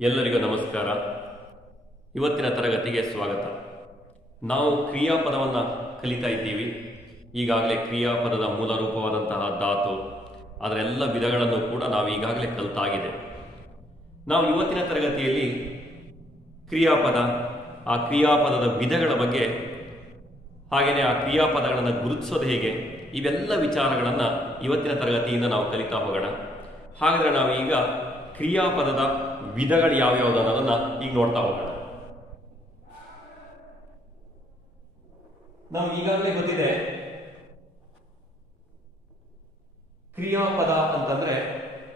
ಎಲ್ಲರಿಗೂ ನಮಸ್ಕಾರ. ಇವತ್ತಿನ ತರಗತಿಗೆ ಸ್ವಾಗತ. ನಾವು ಕ್ರಿಯಾಪದವನ್ನು ಕಲಿತಾ ಇದ್ದೀವಿ. ಈಗಾಗಲೇ ಕ್ರಿಯಾಪದದ ಮೂಲ ರೂಪವಾದಂತಹ ಧಾತು, ಅದರ ಎಲ್ಲ ವಿಧಗಳನ್ನು ಕೂಡ ನಾವು ಈಗಾಗಲೇ ಕಲಿತಾಗಿದೆ. ನಾವು ಇವತ್ತಿನ ತರಗತಿಯಲ್ಲಿ ಕ್ರಿಯಾಪದ, ಆ ಕ್ರಿಯಾಪದದ ವಿಧಗಳ ಬಗ್ಗೆ, ಹಾಗೆಯೇ ಆ ಕ್ರಿಯಾಪದಗಳನ್ನು ಗುರುತಿಸೋದು ಹೇಗೆ, ಇವೆಲ್ಲ ವಿಚಾರಗಳನ್ನು ಇವತ್ತಿನ ತರಗತಿಯಿಂದ ನಾವು ಕಲಿತಾ ಹೋಗೋಣ. ಹಾಗಾದರೆ ನಾವು ಈಗ ಕ್ರಿಯಾಪದದ ವಿಧಗಳು ಯಾವ್ಯಾವುದು ಅನ್ನೋದನ್ನ ಈಗ ನೋಡ್ತಾ ಹೋಗೋಣ. ನಮ್ಗೆ ಈಗಾಗಲೇ ಗೊತ್ತಿದೆ, ಕ್ರಿಯಾಪದ ಅಂತಂದ್ರೆ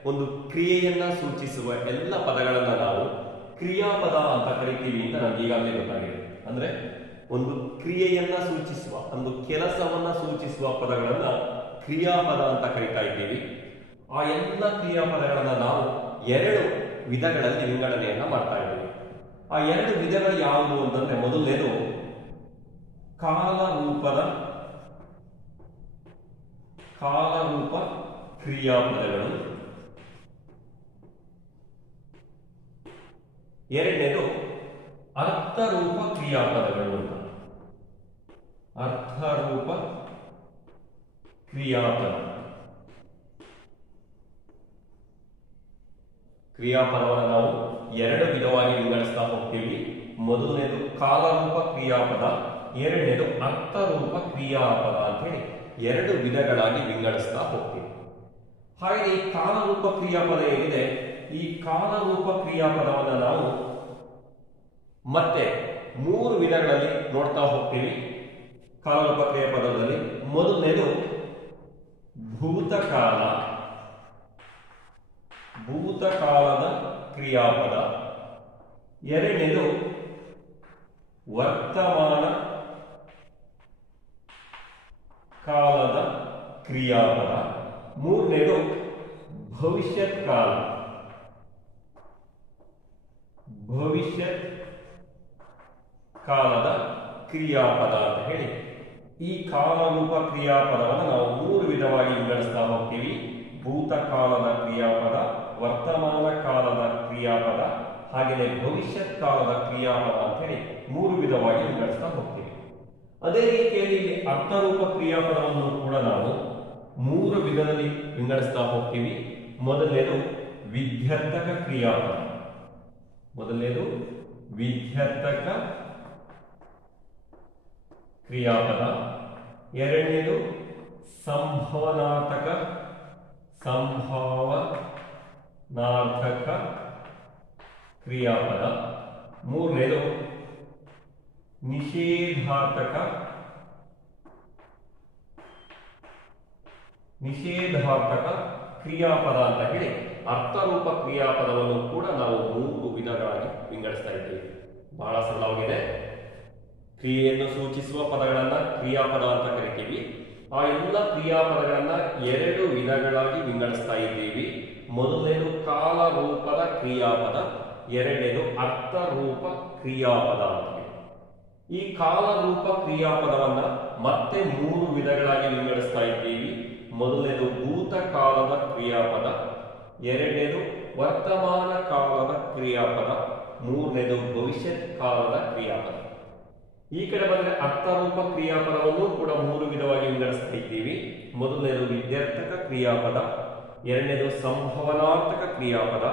ಒಂದು ಕ್ರಿಯೆಯನ್ನ ಸೂಚಿಸುವ ಎಲ್ಲ ಪದಗಳನ್ನ ನಾವು ಕ್ರಿಯಾಪದ ಅಂತ ಕರಿತೀವಿ ಅಂತ ನಮ್ಗೆ ಈಗಾಗಲೇ ಗೊತ್ತಾಗಿದೆ. ಅಂದ್ರೆ ಒಂದು ಕ್ರಿಯೆಯನ್ನ ಸೂಚಿಸುವ, ಒಂದು ಕೆಲಸವನ್ನ ಸೂಚಿಸುವ ಪದಗಳನ್ನ ಕ್ರಿಯಾಪದ ಅಂತ ಕರಿತಾ ಇದ್ದೀವಿ. ಆ ಎಲ್ಲ ಕ್ರಿಯಾಪದಗಳನ್ನ ನಾವು ಎರಡು ವಿಧಗಳಲ್ಲಿ ವಿಂಗಡಣೆಯನ್ನ ಮಾಡ್ತಾ ಇದ್ದೀವಿ. ಆ ಎರಡು ವಿಧಗಳು ಯಾವುದು ಅಂತಂದ್ರೆ, ಮೊದಲನೇದು ಕಾಲರೂಪ ಕ್ರಿಯಾಪದಗಳು, ಎರಡನೇದು ಅರ್ಥರೂಪ ಕ್ರಿಯಾಪದಗಳು ಅಂತ. ಅರ್ಥರೂಪ ಕ್ರಿಯಾಪದವನ್ನು ನಾವು ಎರಡು ವಿಧವಾಗಿ ವಿಂಗಡಿಸ್ತಾ ಹೋಗ್ತೀವಿ. ಮೊದಲನೇದು ಕಾಲರೂಪ ಕ್ರಿಯಾಪದ, ಎರಡನೇದು ಅರ್ಥರೂಪ ಕ್ರಿಯಾಪದ ಅಂತ ಹೇಳಿ ಎರಡು ವಿಧಗಳಾಗಿ ವಿಂಗಡಿಸ್ತಾ ಹೋಗ್ತೀವಿ. ಹಾಗೆ ಈ ಕಾಲರೂಪ ಕ್ರಿಯಾಪದ ಏನಿದೆ, ಈ ಕಾಲರೂಪ ಕ್ರಿಯಾಪದವನ್ನು ನಾವು ಮತ್ತೆ ಮೂರು ವಿಧಗಳಲ್ಲಿ ನೋಡ್ತಾ ಹೋಗ್ತೀವಿ. ಕಾಲರೂಪ ಕ್ರಿಯಾಪದದಲ್ಲಿ ಮೊದಲನೇದು ಭೂತಕಾಲದ ಕ್ರಿಯಾಪದ, ಎರಡನೇದು ವರ್ತಮಾನ ಕಾಲದ ಕ್ರಿಯಾಪದ, ಮೂರನೇದು ಭವಿಷ್ಯತ್ ಕಾಲದ ಕ್ರಿಯಾಪದ ಅಂತ ಹೇಳಿ ಈ ಕಾಲರೂಪ ಕ್ರಿಯಾಪದವನ್ನು ನಾವು ಮೂರು ವಿಧವಾಗಿ ವಿಂಗಡಿಸ್ತಾ ಹೋಗ್ತೀವಿ. ಭೂತಕಾಲದ ಕ್ರಿಯಾಪದ, ವರ್ತಮಾನ ಕಾಲದ ಕ್ರಿಯಾಪದ, ಹಾಗೆಯೇ ಭವಿಷ್ಯತ್ ಕಾಲದ ಕ್ರಿಯಾಪದ ಅಂತ ಹೇಳಿ ಮೂರು ವಿಧವಾಗಿ ವಿಂಗಡಿಸ್ತಾ ಹೋಗ್ತೀವಿ. ಅದೇ ರೀತಿಯಲ್ಲಿ ಇಲ್ಲಿ ಅರ್ಥರೂಪ ಕ್ರಿಯಾಪದವನ್ನು ಕೂಡ ನಾವು ಮೂರು ವಿಧದಲ್ಲಿ ವಿಂಗಡಿಸ್ತಾ ಹೋಗ್ತೀವಿ. ಮೊದಲನೇದು ವಿಧ್ಯರ್ಥಕ ಕ್ರಿಯಾಪದ, ಎರಡನೇದು ಸಂಭಾವನಾರ್ಥಕ ಕ್ರಿಯಾಪದ, ಮೂರನೇದು ನಿಷೇಧಾರ್ಥಕ ಕ್ರಿಯಾಪದ ಅಂತ ಹೇಳಿ ಅರ್ಥರೂಪ ಕ್ರಿಯಾಪದವನ್ನು ಕೂಡ ನಾವು ಮೂರು ವಿಧಗಳಾಗಿ ವಿಂಗಡಿಸ್ತಾ ಇದ್ದೀವಿ. ಬಹಳ ಸರಳವಾಗಿದೆ. ಕ್ರಿಯೆಯನ್ನು ಸೂಚಿಸುವ ಪದಗಳನ್ನ ಕ್ರಿಯಾಪದ ಅಂತ ಕರಿತೀವಿ. ಆ ಎಲ್ಲ ಕ್ರಿಯಾಪದಗಳನ್ನ ಎರಡು ವಿಧಗಳಾಗಿ ವಿಂಗಡಿಸ್ತಾ ಇದ್ದೀವಿ. ಮೊದಲನೇದು ಕಾಲರೂಪದ ಕ್ರಿಯಾಪದ, ಎರಡನೇದು ಅರ್ಥರೂಪ ಕ್ರಿಯಾಪದ ಅಂತ. ಈ ಕಾಲರೂಪ ಕ್ರಿಯಾಪದವನ್ನ ಮತ್ತೆ ಮೂರು ವಿಧಗಳಾಗಿ ವಿಂಗಡಿಸ್ತಾ ಇದ್ದೀವಿ. ಮೊದಲನೇದು ಭೂತಕಾಲದ ಕ್ರಿಯಾಪದ, ಎರಡನೇದು ವರ್ತಮಾನ ಕಾಲದ ಕ್ರಿಯಾಪದ, ಮೂರನೇದು ಭವಿಷ್ಯತ್ ಕಾಲದ ಕ್ರಿಯಾಪದ. ಈ ಕಡೆ ಬಂದರೆ ಅರ್ಥರೂಪ ಕ್ರಿಯಾಪದವನ್ನು ಕೂಡ ಮೂರು ವಿಧವಾಗಿ ವಿಂಗಡಿಸ್ತಾ ಇದ್ದೀವಿ. ಮೊದಲನೇದು ವಿಧ್ಯರ್ಥಕ ಕ್ರಿಯಾಪದ, ಎರಡನೇದು ಸಂಭವನಾರ್ಥಕ ಕ್ರಿಯಾಪದ,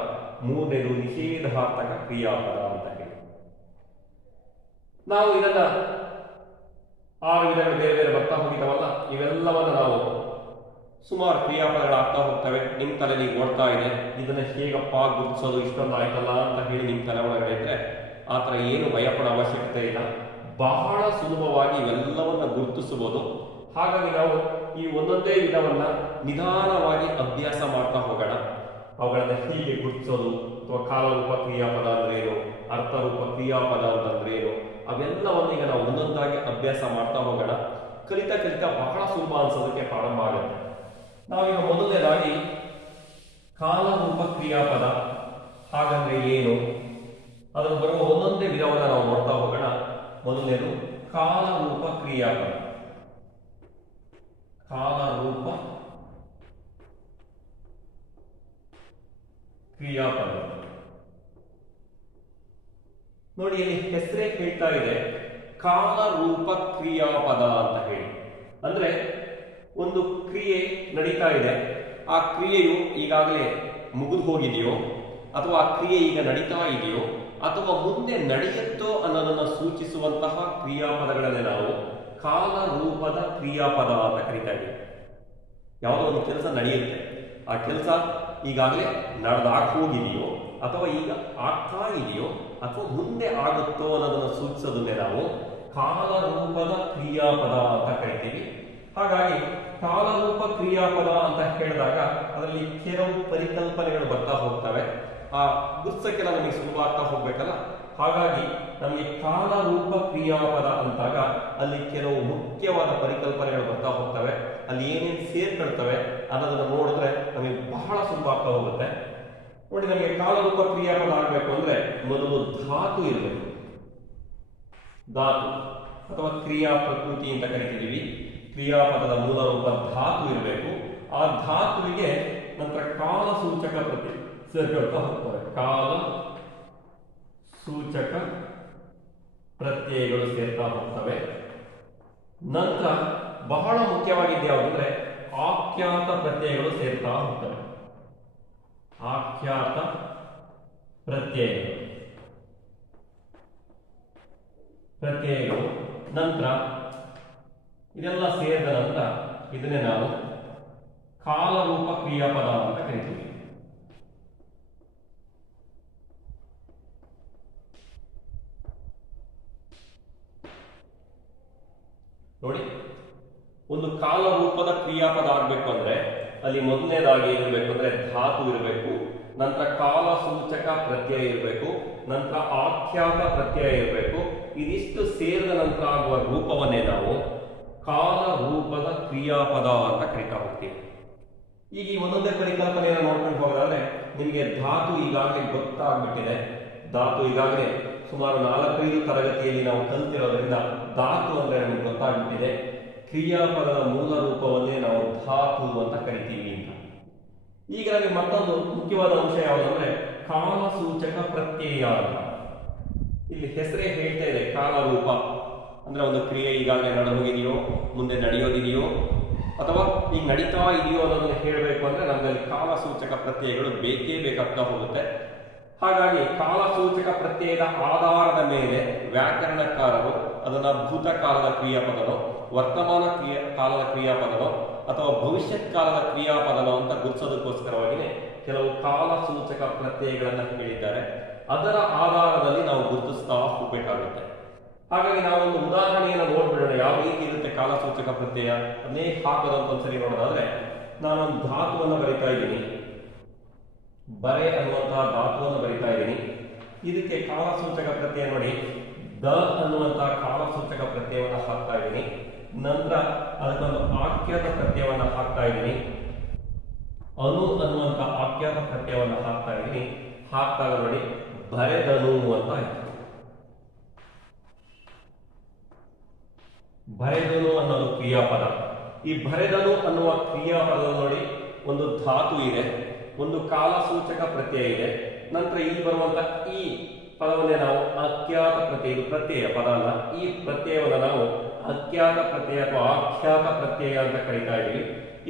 ಮೂರನೇದು ನಿಷೇಧಾರ್ಥಕ ಕ್ರಿಯಾಪದ ಅಂತ ಹೇಳಿ ನಾವು ಇದನ್ನ ಆರು ವಿಧಗಳು ಬೇರೆ ಬೇರೆ ಬರ್ತಾ ಹೋಗಿದ್ದಾವಲ್ಲ, ಇವೆಲ್ಲವನ್ನ ನಾವು ಸುಮಾರು ಕ್ರಿಯಾಪದಗಳಾಗ್ತಾ ಹೋಗ್ತವೆ. ನಿಮ್ಮ ತಲೆಯಲ್ಲಿ ಓಡ್ತಾ ಇದೆ, ಇದನ್ನ ಹೇಗಪ್ಪ ಗುರುತಿಸೋದು, ಇಷ್ಟೊಂದು ಆಯ್ತಲ್ಲ ಅಂತ ಹೇಳಿ ನಿಮ್ಮ ತಲೆ ಒಳಗಡೆ ಇದ್ರೆ ಆ ಥರ ಏನು ಭಯಪಡೋ ಅವಶ್ಯಕತೆ ಇಲ್ಲ. ಬಹಳ ಸುಲಭವಾಗಿ ಇವೆಲ್ಲವನ್ನ ಗುರುತಿಸಬಹುದು. ಹಾಗಾಗಿ ನಾವು ಈ ಒಂದೊಂದೇ ವಿಧವನ್ನ ನಿಧಾನವಾಗಿ ಅಭ್ಯಾಸ ಮಾಡ್ತಾ ಹೋಗೋಣ. ಅವುಗಳನ್ನ ಹೀಗೆ ಗುರುತಿಸೋದು, ಅಥವಾ ಕಾಲರೂಪ ಕ್ರಿಯಾಪದ ಅಂದ್ರೆ ಏನು, ಅರ್ಥರೂಪ ಕ್ರಿಯಾಪದ ಅಂತಂದ್ರೆ ಏನು, ಅವೆಲ್ಲವನ್ನು ಈಗ ನಾವು ಒಂದೊಂದಾಗಿ ಅಭ್ಯಾಸ ಮಾಡ್ತಾ ಹೋಗೋಣ. ಕಲಿತಾ ಬಹಳ ಸುಲಭ ಅನ್ಸೋದಕ್ಕೆ ಪ್ರಾರಂಭ ಆಗುತ್ತೆ. ನಾವೀಗ ಮೊದಲನೇದಾಗಿ ಕಾಲರೂಪ ಕ್ರಿಯಾಪದ ಹಾಗಂದ್ರೆ ಏನು, ಅದನ್ನು ಬರುವ ಒಂದೊಂದೇ ವಿಧವನ್ನು ನಾವು ನೋಡ್ತಾ ಹೋಗೋಣ. ಮೊದಲನೇದು ಕಾಲರೂಪ ಕ್ರಿಯಾಪದ. ಕ್ರಿಯಾಪದ ನೋಡಿ ಇಲ್ಲಿ ಹೆಸರೇ ಹೇಳ್ತಾ ಇದೆ ಕಾಲ ರೂಪ ಕ್ರಿಯಾಪದ ಅಂತ ಹೇಳಿ. ಅಂದ್ರೆ ಒಂದು ಕ್ರಿಯೆ ನಡೀತಾ ಇದೆ, ಆ ಕ್ರಿಯೆಯು ಈಗಾಗಲೇ ಮುಗಿದು ಹೋಗಿದೆಯೋ ಅಥವಾ ಆ ಕ್ರಿಯೆ ಈಗ ನಡೀತಾ ಇದೆಯೋ ಅಥವಾ ಮುಂದೆ ನಡೆಯುತ್ತೋ ಅನ್ನೋದನ್ನು ಸೂಚಿಸುವಂತಹ ಕ್ರಿಯಾಪದಗಳನ್ನೇ ನಾವು ಕಾಲ ರೂಪದ ಕ್ರಿಯಾಪದ ಅಂತ ಕರಿತಾ ಇದ್ದೀವಿ. ಯಾವುದೋ ಒಂದು ಕೆಲಸ ನಡೆಯುತ್ತೆ, ಆ ಕೆಲಸ ಈಗಾಗಲೇ ನಡೆದಾಗ ಹೋಗಿದೆಯೋ ಅಥವಾ ಈಗ ಆಗ್ತಾ ಇದೆಯೋ ಅಥವಾ ಮುಂದೆ ಆಗುತ್ತೋ ಅನ್ನೋದನ್ನು ಸೂಚಿಸೋದನ್ನೇ ನಾವು ಕಾಲ ರೂಪದ ಕ್ರಿಯಾಪದ ಅಂತ ಕರಿತೀವಿ. ಹಾಗಾಗಿ ಕಾಲರೂಪ ಕ್ರಿಯಾಪದ ಅಂತ ಹೇಳಿದಾಗ ಅದರಲ್ಲಿ ಕೆಲವು ಪರಿಕಲ್ಪನೆಗಳು ಬರ್ತಾ ಹೋಗ್ತವೆ. ಆ ಗುರ್ಸಕ್ಕೆಲ್ಲ ನಮಗೆ ಸುಲಭ ಆಗ್ತಾ ಹೋಗ್ಬೇಕಲ್ಲ, ಹಾಗಾಗಿ ನಮಗೆ ಕಾಲರೂಪ ಕ್ರಿಯಾಪದ ಅಂತಾಗ ಅಲ್ಲಿ ಕೆಲವು ಮುಖ್ಯವಾದ ಪರಿಕಲ್ಪನೆಗಳು ಬರ್ತಾ ಹೋಗ್ತವೆ. ಅಲ್ಲಿ ಏನೇನು ಸೇರ್ಕೊಳ್ತವೆ ಅನ್ನೋದನ್ನು ನೋಡಿದ್ರೆ ನಮಗೆ ಬಹಳ ಸುಲಭ ಆಗ್ತಾ ಹೋಗುತ್ತೆ. ನೋಡಿ, ನಮಗೆ ಕಾಲರೂಪ ಕ್ರಿಯಾಪದ ಆಗಬೇಕು ಅಂದ್ರೆ ಮೊದಲು ಧಾತು ಇರಬೇಕು. ಧಾತು ಅಥವಾ ಕ್ರಿಯಾ ಪ್ರಕೃತಿ ಅಂತ ಕರಿತಿದ್ದೀವಿ. ಕ್ರಿಯಾಪದದ ಮೂಲ ರೂಪ ಧಾತು ಇರಬೇಕು. ಆ ಧಾತುವಿಗೆ ನಂತರ ಕಾಲ ಸೂಚಕ ಪ್ರತಿ ಸೇರ್ಕೊಳ್ತಾ ಹೋಗ್ತವೆ. ಕಾಲ ಸೂಚಕ ಪ್ರತ್ಯಯಗಳು ಸೇರ್ತಾ ಹೋಗ್ತವೆ. ನಂತರ ಬಹಳ ಮುಖ್ಯವಾಗಿದ್ದು ಯಾವುದಂದ್ರೆ ಆಖ್ಯಾತ ಪ್ರತ್ಯಯಗಳು ಸೇರ್ತಾ ಹೋಗ್ತವೆ. ಆಖ್ಯಾತ ಪ್ರತ್ಯಯಗಳು ನಂತರ ಇದೆಲ್ಲ ಸೇರಿದ ನಂತರ ಇದನ್ನೇ ನಾವು ಕಾಲರೂಪ ಕ್ರಿಯಾಪದ ಅಂತ ಕರಿತೀವಿ. ನೋಡಿ, ಒಂದು ಕಾಲರೂಪದ ಕ್ರಿಯಾಪದ ಆಗಬೇಕು ಅಂದ್ರೆ ಅಲ್ಲಿ ಮೊದಲನೇದಾಗಿ ಇರಬೇಕು ಅಂದ್ರೆ ಧಾತು ಇರಬೇಕು, ನಂತರ ಕಾಲ ಸೂಚಕ ಪ್ರತ್ಯಯ ಇರಬೇಕು, ನಂತರ ಆಖ್ಯಾತ ಪ್ರತ್ಯಯ ಇರಬೇಕು. ಇದಿಷ್ಟು ಸೇರಿದ ನಂತರ ಆಗುವ ರೂಪವನ್ನೇ ನಾವು ಕಾಲ ರೂಪದ ಕ್ರಿಯಾಪದ ಅಂತ ಕರಿತಾ ಹೋಗ್ತೀವಿ. ಈಗ ಈ ಒಂದೊಂದೇ ಪರಿಕಲ್ಪನೆಯನ್ನು ನೋಡ್ಕೊಂಡು ಹೋಗೋದಾದ್ರೆ ನಿಮಗೆ ಧಾತು ಈಗಾಗಲೇ ಗೊತ್ತಾಗ್ಬಿಟ್ಟಿದೆ. ಧಾತು ಈಗಾಗಲೇ ಸುಮಾರು 4-5 ತರಗತಿಯಲ್ಲಿ ನಾವು ಕಲಿತಿರೋದ್ರಿಂದ ಧಾತು ಅಂದ್ರೆ ನಮಗೆ ಗೊತ್ತಾಗ್ಬಿಟ್ಟಿದೆ. ಕ್ರಿಯಾಪದದ ಮೂಲ ರೂಪವನ್ನೇ ನಾವು ಧಾತು ಅಂತ ಕರಿತೀವಿ ಅಂತ. ಈಗ ನಮಗೆ ಮತ್ತೊಂದು ಮುಖ್ಯವಾದ ಅಂಶ ಯಾವುದಂದ್ರೆ ಕಾಲ ಸೂಚಕ ಪ್ರತ್ಯಯ ಅಂತ. ಇಲ್ಲಿ ಹೆಸರೇ ಹೇಳ್ತಾ ಇದೆ ಕಾಲರೂಪ ಅಂದ್ರೆ ಒಂದು ಕ್ರಿಯೆ ಈಗಾಗಲೇ ನಡೆದೋಗಿದೆಯೋ, ಮುಂದೆ ನಡೆಯೋದಿದೆಯೋ ಅಥವಾ ಈಗ ನಡೀತಾ ಇದೆಯೋ ಅನ್ನೋದನ್ನು ಹೇಳಬೇಕು ಅಂದ್ರೆ ನಮ್ಮಲ್ಲಿ ಕಾಲ ಸೂಚಕ ಪ್ರತ್ಯಯಗಳು ಬೇಕೇ ಬೇಕಾಗ್ತಾ ಹೋಗುತ್ತೆ. ಹಾಗಾಗಿ ಕಾಲ ಸೂಚಕ ಪ್ರತ್ಯಯದ ಆಧಾರದ ಮೇಲೆ ವ್ಯಾಕರಣಕಾರರು ಅದನ್ನ ಭೂತಕಾಲದ ಕ್ರಿಯಾಪದನೋ, ವರ್ತಮಾನ ಕಾಲದ ಕ್ರಿಯಾಪದನೋ ಅಥವಾ ಭವಿಷ್ಯತ್ ಕಾಲದ ಕ್ರಿಯಾಪದನೋ ಅಂತ ಗುರುತಿಸೋದಕ್ಕೋಸ್ಕರವಾಗಿ ಕೆಲವು ಕಾಲ ಸೂಚಕ ಪ್ರತ್ಯಯಗಳನ್ನ ಹೇಳಿದ್ದಾರೆ. ಅದರ ಆಧಾರದಲ್ಲಿ ನಾವು ಗುರುತಿಸ್ತಾ ಹೋಗಬೇಕಾಗುತ್ತೆ. ಹಾಗಾಗಿ ನಾವು ಒಂದು ಉದಾಹರಣೆಯನ್ನು ನೋಡ್ಬಿಡೋಣ, ಯಾವ ರೀತಿ ಇರುತ್ತೆ ಕಾಲ ಸೂಚಕ ಪ್ರತ್ಯಯ ಅದನ್ನೇ ಹಾಕೋದಂತ ಒಂದ್ಸರಿ ನೋಡೋದಾದ್ರೆ, ನಾನೊಂದು ಧಾತುವನ್ನು ಬರಿತಾ ಇದ್ದೀನಿ, ಬರೆ ಅನ್ನುವಂತಹ ಧಾತುವನ್ನು ಬರಿತಾ ಇದ್ದೀನಿ. ಇದಕ್ಕೆ ಕಾಲ ಸೂಚಕ ಪ್ರತ್ಯಯ ನೋಡಿ, ದ ಅನ್ನುವಂತಹ ಕಾಲ ಸೂಚಕ ಪ್ರತ್ಯಯವನ್ನು ಹಾಕ್ತಾ ಇದ್ದೀನಿ. ನಂತರ ಅದಕ್ಕೊಂದು ಆಖ್ಯಾತ ಪ್ರತ್ಯಯವನ್ನು ಹಾಕ್ತಾ ಇದ್ದೀನಿ. ಅನು ಅನ್ನುವಂತ ಆಖ್ಯಾತ ಪ್ರತ್ಯಯವನ್ನು ಹಾಕ್ತಾ ಇದ್ದೀನಿ. ಹಾಕ್ತಾಗ ನೋಡಿ ಬರೆದನು ಅಂತ ಆಯ್ತು. ಬರೆದನು ಅನ್ನೋದು ಕ್ರಿಯಾಪದ. ಈ ಬರೆದನು ಅನ್ನುವ ಕ್ರಿಯಾಪದ ನೋಡಿ, ಒಂದು ಧಾತು ಇದೆ, ಒಂದು ಕಾಲ ಸೂಚಕ ಪ್ರತ್ಯಯ ಇದೆ, ನಂತರ ಇಲ್ಲಿ ಬರುವಂತ ಈ ಪದವನ್ನೇ ನಾವು ಅಖ್ಯಾತ ಪ್ರತ್ಯಯ, ಇದು ಪ್ರತ್ಯಯ ಪದ ಅಲ್ಲ, ಈ ಪ್ರತ್ಯಯವನ್ನು ನಾವು ಅಖ್ಯಾತ ಪ್ರತ್ಯಯ ಅಥವಾ ಆಖ್ಯಾತ ಪ್ರತ್ಯಯ ಅಂತ ಕರಿತಾ ಇದ್ದೀವಿ.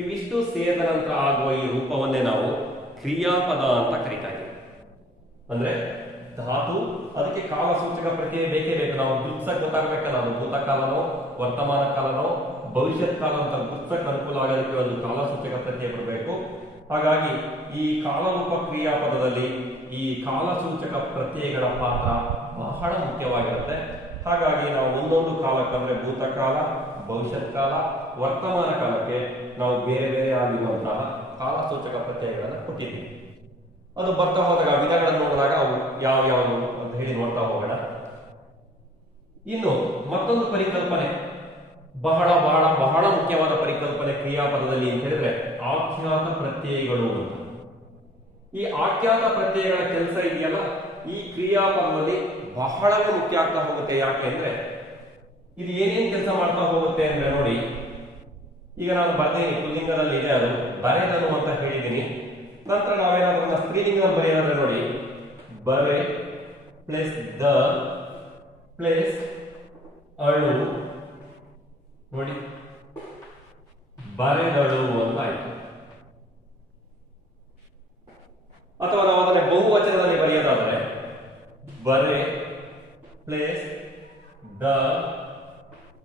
ಇವಿಷ್ಟು ಸೇರಿದ ನಂತರ ಆಗುವ ಈ ರೂಪವನ್ನೇ ನಾವು ಕ್ರಿಯಾಪದ ಅಂತ ಕರಿತಾ ಇದ್ದೀವಿ. ಅಂದ್ರೆ ಧಾತು, ಅದಕ್ಕೆ ಕಾಲ ಸೂಚಕ ಪ್ರತ್ಯಯ ಬೇಕೇ ಬೇಕು. ನಾವು ಗುರುತಿಸಕ್ ಗೊತ್ತಾಗ್ಬೇಕಲ್ಲ, ಅದು ಭೂತಕಾಲನೋ ವರ್ತಮಾನ ಕಾಲನೋ ಭವಿಷ್ಯತ್ ಕಾಲ ಅಂತ ಗುರುತಿಸಕ್ ಅನುಕೂಲ ಆಗೋದಕ್ಕೆ ಒಂದು ಕಾಲ ಸೂಚಕ ಪ್ರತ್ಯಯ ಬರಬೇಕು. ಹಾಗಾಗಿ ಈ ಕಾಲರೂಪ ಕ್ರಿಯಾಪದದಲ್ಲಿ ಈ ಕಾಲ ಸೂಚಕ ಪ್ರತ್ಯಯಗಳ ಪಾತ್ರ ಬಹಳ ಮುಖ್ಯವಾಗಿರುತ್ತೆ. ಹಾಗಾಗಿ ನಾವು ಒಂದೊಂದು ಕಾಲಕ್ಕಂದ್ರೆ ಭೂತಕಾಲ, ಭವಿಷ್ಯತ್ ಕಾಲ, ವರ್ತಮಾನ ಕಾಲಕ್ಕೆ ನಾವು ಬೇರೆ ಬೇರೆ ಆಗಿರುವಂತಹ ಕಾಲ ಸೂಚಕ ಪ್ರತ್ಯಯಗಳನ್ನು ಕೊಟ್ಟಿದ್ದೀವಿ. ಅದು ಬರ್ತಾ ಹೋದಾಗ ವಿಧಗಳನ್ನು ನೋಡಿದಾಗ ಅವು ಯಾವ್ಯಾವುದು ಅಂತ ಹೇಳಿ ನೋಡ್ತಾ ಹೋಗೋಣ. ಇನ್ನು ಮತ್ತೊಂದು ಪರಿಕಲ್ಪನೆ, ಬಹಳ ಬಹಳ ಬಹಳ ಮುಖ್ಯವಾದ ಪರಿಕಲ್ಪನೆ ಕ್ರಿಯಾಪದದಲ್ಲಿ ಅಂತ ಹೇಳಿದ್ರೆ ಆಖ್ಯಾತ ಪ್ರತ್ಯಯಗಳು ಅಂತ. ಈ ಆಖ್ಯಾತ ಪ್ರತ್ಯಯಗಳ ಕೆಲಸ ಇದೆಯಲ್ಲ, ಈ ಕ್ರಿಯಾಪದದಲ್ಲಿ ಬಹಳವೇ ಮುಖ್ಯ ಆಗ್ತಾ ಹೋಗುತ್ತೆ. ಯಾಕೆಂದ್ರೆ ಇದು ಏನೇನ್ ಕೆಲಸ ಮಾಡ್ತಾ ಹೋಗುತ್ತೆ ಅಂದ್ರೆ ನೋಡಿ, ಈಗ ನಾನು ಬರ್ದೇನಿ ಪುಲ್ಲಿಂಗದಲ್ಲಿ ಇದೆ, ಅದು ಬರೆದನು ಅಂತ ಹೇಳಿದ್ದೀನಿ. ನಂತರ ನಾವೇನಾದ್ರೂ ಸ್ತ್ರೀಲಿಂಗ ಬರೆಯೋದ್ರೆ ನೋಡಿ ಬರೆ ಪ್ಲಸ್ ದ ಪ್ಲಸ್ ಅಳು ನೋಡಿ ಬರೆದಳು ಅಂತ ಆಯ್ತು. ಅಥವಾ ನಾವು ಅದನ್ನೇ ಬಹುವಚನದಲ್ಲಿ ಬರೆಯೋದಾದರೆ ಬರೆ ಪ್ಲಸ್ ದ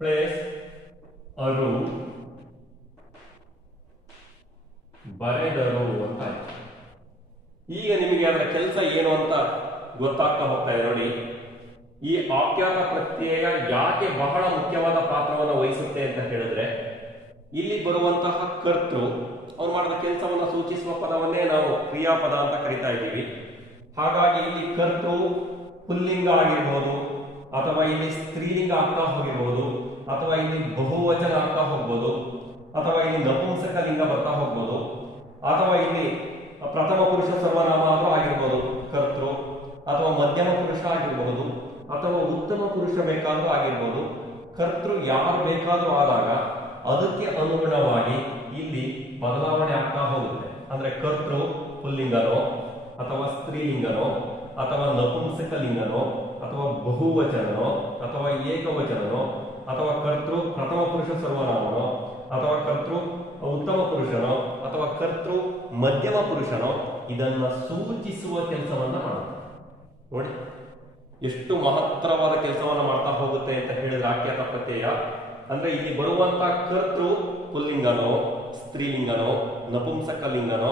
ಪ್ಲಸ್ ಅರು ಬರೆದರು ಅಂತ ಆಯ್ತು. ಈಗ ನಿಮಗೆ ಅದರ ಕೆಲಸ ಏನು ಅಂತ ಗೊತ್ತಾಗ್ತಾ ಹೋಗ್ತಾ ಇದೆ ನೋಡಿ. ಈ ಆಖ್ಯಾತ ಪ್ರತ್ಯಯ ಯಾಕೆ ಬಹಳ ಮುಖ್ಯವಾದ ಪಾತ್ರವನ್ನು ವಹಿಸುತ್ತೆ ಅಂತ ಹೇಳಿದ್ರೆ, ಇಲ್ಲಿ ಬರುವಂತಹ ಕರ್ತೃ ಅವ್ರು ಮಾಡಿದ ಕೆಲಸವನ್ನು ಸೂಚಿಸುವ ಪದವನ್ನೇ ನಾವು ಕ್ರಿಯಾಪದ ಅಂತ ಕರಿತಾ ಇದ್ದೀವಿ. ಹಾಗಾಗಿ ಇಲ್ಲಿ ಕರ್ತೃ ಪುಲ್ಲಿಂಗ ಆಗಿರ್ಬೋದು, ಅಥವಾ ಇಲ್ಲಿ ಸ್ತ್ರೀಲಿಂಗ ಆಗ್ತಾ ಹೋಗಿರ್ಬೋದು, ಅಥವಾ ಇಲ್ಲಿ ಬಹುವಚನ ಆಗ್ತಾ ಹೋಗ್ಬೋದು, ಅಥವಾ ಇಲ್ಲಿ ನಪುಂಸಕ ಲಿಂಗ ಬರ್ತಾ ಹೋಗ್ಬೋದು, ಅಥವಾ ಇಲ್ಲಿ ಪ್ರಥಮ ಪುರುಷ ಸರ್ವನಾಮ ಆದ್ರೂ ಆಗಿರ್ಬೋದು ಕರ್ತೃ, ಅಥವಾ ಮಧ್ಯಮ ಪುರುಷ ಆಗಿರ್ಬಹುದು, ಅಥವಾ ಉತ್ತಮ ಪುರುಷ ಬೇಕಾದ್ರೂ ಆಗಿರ್ಬೋದು. ಕರ್ತೃ ಯಾರು ಬೇಕಾದ್ರೂ ಆದಾಗ ಅದಕ್ಕೆ ಅನುಗುಣವಾಗಿ ಇಲ್ಲಿ ಬದಲಾವಣೆ ಆಗ್ತಾ ಹೋಗುತ್ತೆ. ಅಂದ್ರೆ ಕರ್ತೃ ಪುಲ್ಲಿಂಗನೋ ಅಥವಾ ಸ್ತ್ರೀಲಿಂಗನೋ ಅಥವಾ ನಪುಂಸಕ ಲಿಂಗನೋ ಅಥವಾ ಬಹುವಚನನೋ ಅಥವಾ ಏಕವಚನನೋ ಅಥವಾ ಕರ್ತೃ ಪ್ರಥಮ ಪುರುಷ ಸರ್ವನಾಮನೋ ಅಥವಾ ಕರ್ತೃ ಉತ್ತಮ ಪುರುಷನೋ ಅಥವಾ ಕರ್ತೃ ಮಧ್ಯಮ ಪುರುಷನೋ ಇದನ್ನ ಸೂಚಿಸುವ ಕೆಲಸವನ್ನ ಮಾಡುತ್ತೆ. ನೋಡಿ ಎಷ್ಟು ಮಹತ್ತರವಾದ ಕೆಲಸವನ್ನ ಮಾಡ್ತಾ ಹೋಗುತ್ತೆ ಅಂತ ಹೇಳಿದ್ರೆ ಆಖ್ಯಾತ ಪ್ರತ್ಯಯ. ಅಂದ್ರೆ ಇಲ್ಲಿ ಬರುವಂತ ಕರ್ತೃ ಪುಲ್ಲಿಂಗನೋ ಸ್ತ್ರೀಲಿಂಗನೋ ನಪುಂಸಕ ಲಿಂಗನೋ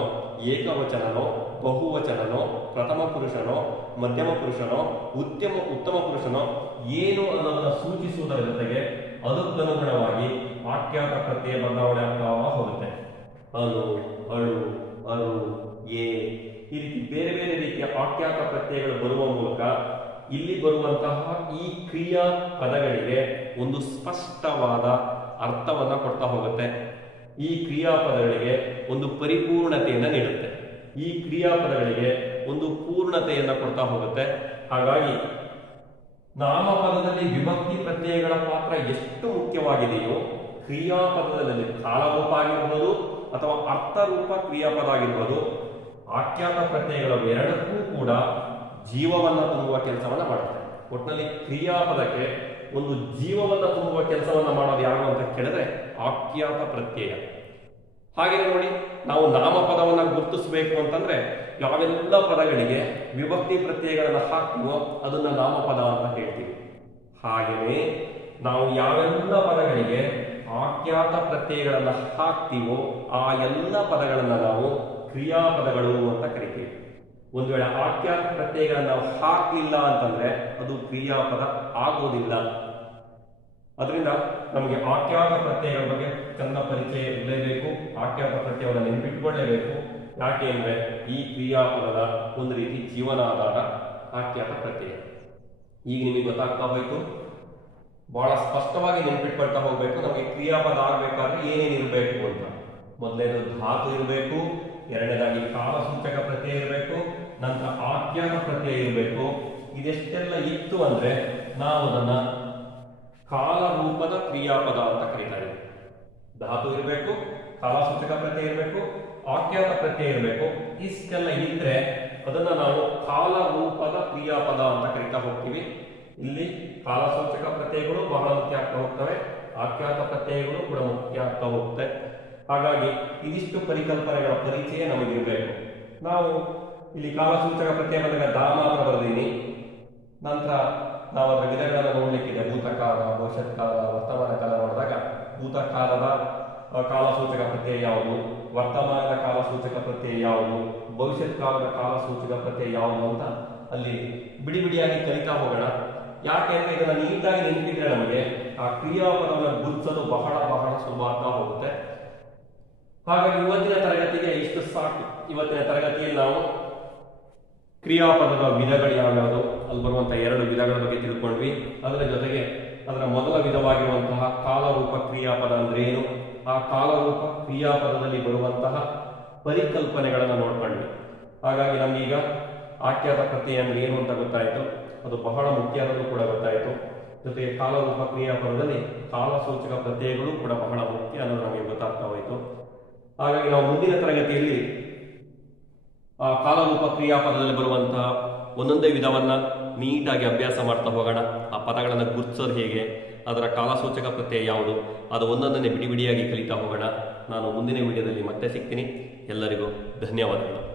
ಏಕವಚನನೋ ಬಹುವಚನನೋ ಪ್ರಥಮ ಪುರುಷನೋ ಮಧ್ಯಮ ಪುರುಷನೋ ಉತ್ತಮ ಪುರುಷನೋ ಏನು ಅನ್ನೋದನ್ನ ಸೂಚಿಸುವುದರ ಜೊತೆಗೆ ಅದಕ್ಕನುಗುಣವಾಗಿ ಆಖ್ಯಾತ ಪ್ರತ್ಯಯ ಬದಲಾವಣೆ ಆಗ್ತಾ ಹೋಗುತ್ತೆ. ಅಲು ಅಳು ಅರು ಏ ಈ ರೀತಿ ಬೇರೆ ಬೇರೆ ರೀತಿಯ ಆಖ್ಯಾತ ಪ್ರತ್ಯಯಗಳು ಬರುವ ಮೂಲಕ ಇಲ್ಲಿ ಬರುವಂತಹ ಈ ಕ್ರಿಯಾ ಪದಗಳಿಗೆ ಒಂದು ಸ್ಪಷ್ಟವಾದ ಅರ್ಥವನ್ನ ಕೊಡ್ತಾ ಹೋಗುತ್ತೆ. ಈ ಕ್ರಿಯಾಪದಗಳಿಗೆ ಒಂದು ಪರಿಪೂರ್ಣತೆಯನ್ನ ನೀಡುತ್ತೆ. ಈ ಕ್ರಿಯಾಪದಗಳಿಗೆ ಒಂದು ಪೂರ್ಣತೆಯನ್ನ ಕೊಡ್ತಾ ಹೋಗುತ್ತೆ. ಹಾಗಾಗಿ ನಾಮಪದದಲ್ಲಿ ವಿಭಕ್ತಿ ಪ್ರತ್ಯಯಗಳ ಪಾತ್ರ ಎಷ್ಟು ಮುಖ್ಯವಾಗಿದೆಯೋ ಕ್ರಿಯಾಪದದಲ್ಲಿ ಕಾಲರೂಪ ಆಗಿರ್ಬೋದು ಅಥವಾ ಅರ್ಥರೂಪ ಕ್ರಿಯಾಪದ ಆಗಿರ್ಬೋದು, ಆಖ್ಯಾತ ಪ್ರತ್ಯಯಗಳು ಎರಡಕ್ಕೂ ಕೂಡ ಜೀವವನ್ನ ತುಂಬುವ ಕೆಲಸವನ್ನ ಮಾಡುತ್ತೆ. ಒಟ್ಟಿನಲ್ಲಿ ಕ್ರಿಯಾಪದಕ್ಕೆ ಒಂದು ಜೀವವನ್ನ ತುಂಬುವ ಕೆಲಸವನ್ನ ಮಾಡೋದು ಯಾರು ಅಂತ ಕೇಳಿದ್ರೆ ಆಖ್ಯಾತ ಪ್ರತ್ಯಯ. ಹಾಗೆ ನೋಡಿ, ನಾವು ನಾಮಪದವನ್ನ ಗುರುತಿಸಬೇಕು ಅಂತಂದ್ರೆ ಯಾವೆಲ್ಲ ಪದಗಳಿಗೆ ವಿಭಕ್ತಿ ಪ್ರತ್ಯಯಗಳನ್ನ ಹಾಕ್ತೀವೋ ಅದನ್ನ ನಾಮಪದ ಅಂತ ಹೇಳ್ತೀವಿ. ಹಾಗೆಯೇ ನಾವು ಯಾವೆಲ್ಲ ಪದಗಳಿಗೆ ಆಖ್ಯಾತ ಪ್ರತ್ಯಯಗಳನ್ನ ಹಾಕ್ತೀವೋ ಆ ಎಲ್ಲ ಪದಗಳನ್ನ ನಾವು ಕ್ರಿಯಾಪದಗಳು ಅಂತ ಕರಿತೀವಿ. ಒಂದು ವೇಳೆ ಆಖ್ಯಾತ ಪ್ರತ್ಯಯಗಳನ್ನ ನಾವು ಹಾಕಲಿಲ್ಲ ಅಂತಂದ್ರೆ ಅದು ಕ್ರಿಯಾಪದ ಆಗೋದಿಲ್ಲ. ಅದರಿಂದ ನಮಗೆ ಆಖ್ಯಾತ ಪ್ರತ್ಯಯಗಳ ಬಗ್ಗೆ ಚಂದ ಪರಿಚಯ ಇರಲೇಬೇಕು. ಆಖ್ಯಾತ ಪ್ರತ್ಯಯವನ್ನು ನೆನಪಿಟ್ಕೊಳ್ಳೇಬೇಕು. ಯಾಕೆ ಅಂದ್ರೆ ಈ ಕ್ರಿಯಾಪದದ ಒಂದು ರೀತಿ ಜೀವನಾಧಾರ ಆಖ್ಯಾತ ಪ್ರತ್ಯಯ. ಈಗ ನಿಮಗೆ ಗೊತ್ತಾಗ್ತಾ ಹೋಯ್ತು, ಬಹಳ ಸ್ಪಷ್ಟವಾಗಿ ನೆನಪಿಟ್ಕೊಳ್ತಾ ಹೋಗ್ಬೇಕು. ನಮಗೆ ಕ್ರಿಯಾಪದ ಆಗ್ಬೇಕಾದ್ರೆ ಏನೇನಿರಬೇಕು ಅಂತ. ಮೊದಲನೇದು ಧಾತು ಇರಬೇಕು, ಎರಡನೇದಾಗಿ ಕಾಲಸೂಚಕ ಪ್ರತ್ಯಯ ಇರಬೇಕು, ನಂತರ ಆಖ್ಯಾತ ಪ್ರತ್ಯಯ ಇರಬೇಕು. ಇದೆಷ್ಟೆಲ್ಲ ಇತ್ತು ಅಂದ್ರೆ ನಾವು ಅದನ್ನ ಕಾಲರೂಪದ ಕ್ರಿಯಾಪದ ಅಂತ ಕರೀತಾ ಇದ್ದೀವಿ. ಧಾತು ಇರಬೇಕು, ಕಾಲಸೂಚಕ ಪ್ರತ್ಯಯ ಇರಬೇಕು, ಆಖ್ಯಾತ ಪ್ರತ್ಯಯ ಇರಬೇಕು. ಇಷ್ಟೆಲ್ಲ ಇದ್ರೆ ಅದನ್ನ ನಾವು ಕಾಲರೂಪದ ಕ್ರಿಯಾಪದ ಅಂತ ಕರೀತಾ ಹೋಗ್ತೀವಿ. ಇಲ್ಲಿ ಕಾಲಸೂಚಕ ಪ್ರತ್ಯಯಗಳು ಬಹಳ ಮುಖ್ಯ ಆಗ್ತಾ ಹೋಗ್ತವೆ, ಆಖ್ಯಾತ ಪ್ರತ್ಯಯಗಳು ಕೂಡ ಮುಖ್ಯ ಆಗ್ತಾ ಹೋಗುತ್ತೆ. ಹಾಗಾಗಿ ಇದಿಷ್ಟು ಪರಿಕಲ್ಪನೆಗಳ ಪರಿಚಯ ನಮಗಿರಬೇಕು. ನಾವು ಇಲ್ಲಿ ಕಾಲಸೂಚಕ ಪ್ರತ್ಯಯ ಬಂದಾಗ ದಾ ಮಾತ್ರ ಬರೆದೀನಿ. ನಂತರ ನಾವು ಅದರ ವಿಧಗಳನ್ನು ನೋಡ್ಲಿಕ್ಕಿದೆ. ಭೂತಕಾಲ, ಭವಿಷ್ಯತ್ ಕಾಲ, ವರ್ತಮಾನ ಕಾಲ ನೋಡಿದಾಗ ಭೂತಕಾಲದ ಕಾಲಸೂಚಕ ಪ್ರತ್ಯಯ ಯಾವುದು, ವರ್ತಮಾನದ ಕಾಲಸೂಚಕ ಪ್ರತ್ಯಯ ಯಾವುದು, ಭವಿಷ್ಯತ್ ಕಾಲದ ಕಾಲಸೂಚಕ ಪ್ರತ್ಯಯ ಯಾವುದು ಅಂತ ಅಲ್ಲಿ ಬಿಡಿ ಬಿಡಿಯಾಗಿ ಕಲಿತಾ ಹೋಗೋಣ. ಯಾಕೆ ಅಂದ್ರೆ ಇದನ್ನ ನೀಟಾಗಿ ನೆನಪಿದ್ರೆ ನಮಗೆ ಆ ಕ್ರಿಯಾಪದವನ್ನು ಗುರುತಿಸಲು ಬಹಳ ಬಹಳ ಸುಲಭ ಆಗ್ತಾ ಹೋಗುತ್ತೆ. ಹಾಗಾಗಿ ಇವತ್ತಿನ ತರಗತಿಗೆ ಇಷ್ಟು ಸಾಕು. ಇವತ್ತಿನ ತರಗತಿಯಲ್ಲಿ ನಾವು ಕ್ರಿಯಾಪದದ ವಿಧಗಳು ಯಾವ್ಯಾವುದು, ಅಲ್ಲಿ ಬರುವಂತಹ 2 ವಿಧಗಳ ಬಗ್ಗೆ ತಿಳ್ಕೊಂಡ್ವಿ. ಅದರ ಜೊತೆಗೆ ಅದರ ಮೊದಲ ವಿಧವಾಗಿರುವಂತಹ ಕಾಲರೂಪ ಕ್ರಿಯಾಪದ ಅಂದ್ರೆ ಏನು, ಆ ಕಾಲರೂಪ ಕ್ರಿಯಾಪದದಲ್ಲಿ ಬರುವಂತಹ ಪರಿಕಲ್ಪನೆಗಳನ್ನು ನೋಡ್ಕೊಂಡ್ವಿ. ಹಾಗಾಗಿ ನಮಗೀಗ ಆಖ್ಯಾತ ಪ್ರತ್ಯಯ ಅಂದ್ರೆ ಏನು ಅಂತ ಗೊತ್ತಾಯಿತು, ಅದು ಬಹಳ ಮುಖ್ಯ ಅನ್ನೋದು ಕೂಡ ಗೊತ್ತಾಯಿತು. ಜೊತೆಗೆ ಕಾಲರೂಪ ಕ್ರಿಯಾಪದದಲ್ಲಿ ಕಾಲಸೂಚಕ ಪ್ರತ್ಯಯಗಳು ಕೂಡ ಬಹಳ ಮುಖ್ಯ ಅನ್ನೋದು ನಮಗೆ ಗೊತ್ತಾಗ್ತಾ ಹೋಯಿತು. ಹಾಗಾಗಿ ನಾವು ಮುಂದಿನ ತರಗತಿಯಲ್ಲಿ ಆ ಕಾಲರೂಪ ಕ್ರಿಯಾಪದದಲ್ಲಿ ಬರುವಂತಹ ಒಂದೊಂದೇ ವಿಧವನ್ನು ನೀಟಾಗಿ ಅಭ್ಯಾಸ ಮಾಡ್ತಾ ಹೋಗೋಣ. ಆ ಪದಗಳನ್ನು ಗುರುತಿಸೋದು ಹೇಗೆ, ಅದರ ಕಾಲಸೂಚಕ ಪ್ರತ್ಯಯ ಯಾವುದು, ಅದು ಒಂದೊಂದನ್ನೇ ಬಿಡಿ ಬಿಡಿಯಾಗಿ ಕಲಿತಾ ಹೋಗೋಣ. ನಾನು ಮುಂದಿನ ವಿಡಿಯೋದಲ್ಲಿ ಮತ್ತೆ ಸಿಗ್ತೀನಿ. ಎಲ್ಲರಿಗೂ ಧನ್ಯವಾದಗಳು.